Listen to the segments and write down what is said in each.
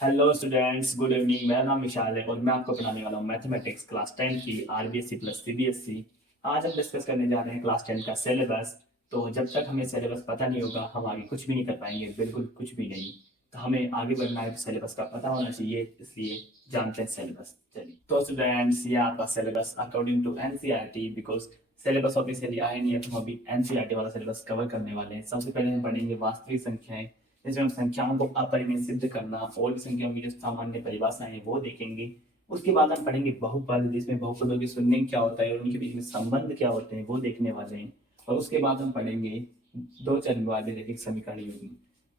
Hello students, good evening. मेरा नाम विशाल है और मैं आपको पढ़ाने वाला हूँ मैथमेटिक्स क्लास 10 की आरबीएससी प्लस सीबीएसई। आज हम डिस्कस करने जा रहे हैं क्लास 10 का सिलेबस। तो जब तक हमें सिलेबस पता नहीं होगा हम आगे कुछ भी नहीं कर पाएंगे, बिल्कुल कुछ भी नहीं। तो हमें आगे बढ़ना है तो सिलेबस का पता होना चाहिए, इसलिए जानते हैं सिलेबस। चलिए तो स्टूडेंट्स, ये आपका syllabus according to NCERT, because syllabus obviously आया नहीं है तो हम अभी एनसीईआरटी वाला सिलेबस कवर करने वाले हैं। सबसे पहले हम पढ़ेंगे वास्तविक संख्याएं, जिसमें हम संख्याओं को अपरिमेय सिद्ध करना और भी संख्याओं की जो सामान्य परिभाषाएं हैं वो देखेंगे। उसके बाद हम पढ़ेंगे बहुपद, जिसमें बहुपदों की शून्य क्या होता है और उनके बीच में संबंध क्या होते हैं वो देखने वाले हैं। और उसके बाद हम पढ़ेंगे दो चरण वाले रैखिक समीकरण युग्म,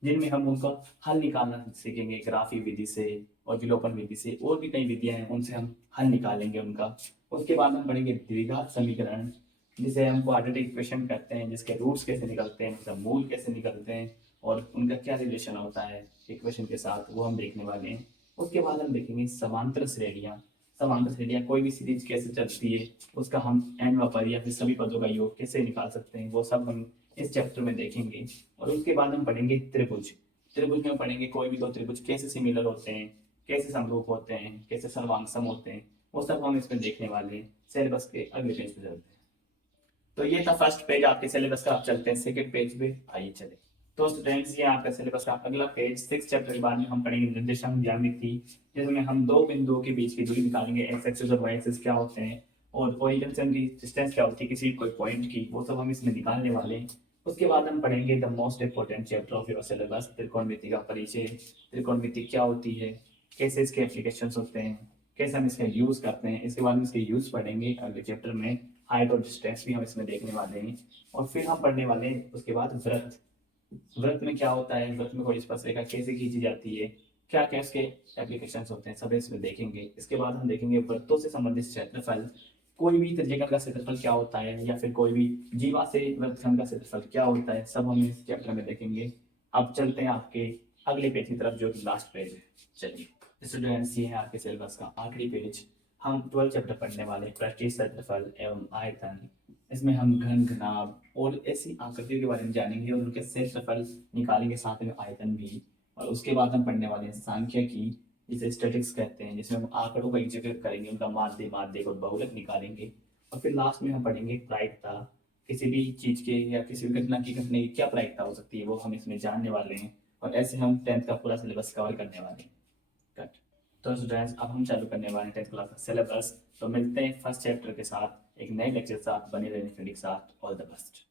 जिनमें हम उनका हल निकालना सीखेंगे ग्राफी विधि से और विलोपन विधि से। और भी कई विधियां हैं, उनसे हम हल निकालेंगे उनका। उसके बाद हम पढ़ेंगे द्विघात समीकरण, जिसे हम क्वाड्रेटिक इक्वेशन कहते हैं, जिसके रूट्स कैसे निकलते हैं, मतलब मूल कैसे निकलते हैं और उनका क्या रिलेशन होता है इक्वेशन के साथ, वो हम देखने वाले हैं। उसके बाद हम देखेंगे समांतर श्रेणियाँ। समांतर श्रेणियाँ कोई भी सीरीज कैसे चलती है, उसका हम एन व पर या फिर सभी पदों का योग कैसे निकाल सकते हैं, वो सब हम इस चैप्टर में देखेंगे। और उसके बाद हम पढ़ेंगे त्रिभुज। त्रिभुज में पढ़ेंगे कोई भी दो त्रिभुज कैसे सिमिलर होते हैं, कैसे समरूप होते हैं, कैसे सर्वांग होते हैं, वो सब हम इसमें देखने वाले हैं। सिलेबस के अगले पेज पे चलते हैं। तो ये था फर्स्ट पेज आपके सिलेबस का। आप चलते हैं सेकंड पेज पे, आइए चले। तो स्टूडेंट्स, ये आपका सिलेबस का अगला पेज 6 चैप्टर के बाद में हम पढ़ेंगे निर्देशांक ज्यामिति, जिसमें हम दो बिंदुओं के बीच की दूरी निकालेंगे, एक्स एक्सिस और वाई एक्सिस क्या होते हैं और ओरिजिन से उनकी डिस्टेंस क्या होती है किसी कोई पॉइंट की, वो सब हम इसमें निकालने वाले हैं। उसके बाद हम पढ़ेंगे the most important chapter of your syllabus, त्रिकोणमिति का परिचय। त्रिकोणमिति क्या होती है, कैसे इसके एप्लीकेशन होते हैं, कैसे हम इसका यूज करते हैं। इसके बाद हम इसके यूज पढ़ेंगे अगले चैप्टर में। हाइट और डिस्टेंस भी हम इसमें देखने वाले हैं। और फिर हम पढ़ने वाले हैं उसके बाद वृत्त। वृत्त में क्या होता है, वृत्त में कोई स्पर्शरेखा कैसे खींची जाती है, क्या क्या इसके एप्लीकेशन होते हैं, सब इसमें देखेंगे। इसके बाद हम देखेंगे वृत्तों से संबंधित क्षेत्रफल। कोई भी त्रिज्यखंड का क्षेत्रफल क्या होता है या फिर कोई भी जीवा से वृत्तखंड का क्षेत्रफल क्या होता है, सब हम इस चैप्टर में देखेंगे। अब चलते हैं आपके अगले पेज की तरफ, जो कि लास्ट पेज है। चलिए स्टूडेंट्स, ये है आपके सिलेबस का आखिरी पेज। हम 12 चैप्टर पढ़ने वाले, पृष्ठीय क्षेत्रफल एवं आयतन। इसमें हम घन, घनाभ और ऐसी आकृतियों के बारे में जानेंगे और उनके क्षेत्रफल निकालेंगे, साथ में आयतन भी। और उसके बाद हम पढ़ने वाले हैं सांख्यिकी, जिसे स्टैटिक्स कहते हैं, जिसमें हम आंकड़ों का इंटीग्रेट करेंगे, उनका माध्य, माध्यक और बहुलक निकालेंगे। और फिर लास्ट में हम पढ़ेंगे प्रायिकता। किसी भी चीज के या किसी भी घटना की घटने की क्या प्रायिकता हो सकती है, वो हम इसमें जानने वाले हैं। और ऐसे हम 10th का पूरा सिलेबस कवर करने वाले हैं। कट। तो स्टूडेंट्स, अब हम चालू करने वाले हैं 10th क्लास का सिलेबस। तो मिलते हैं फर्स्ट चैप्टर के साथ एक नए लेक्चर के साथ। बने रहने के साथ, ऑल द बेस्ट।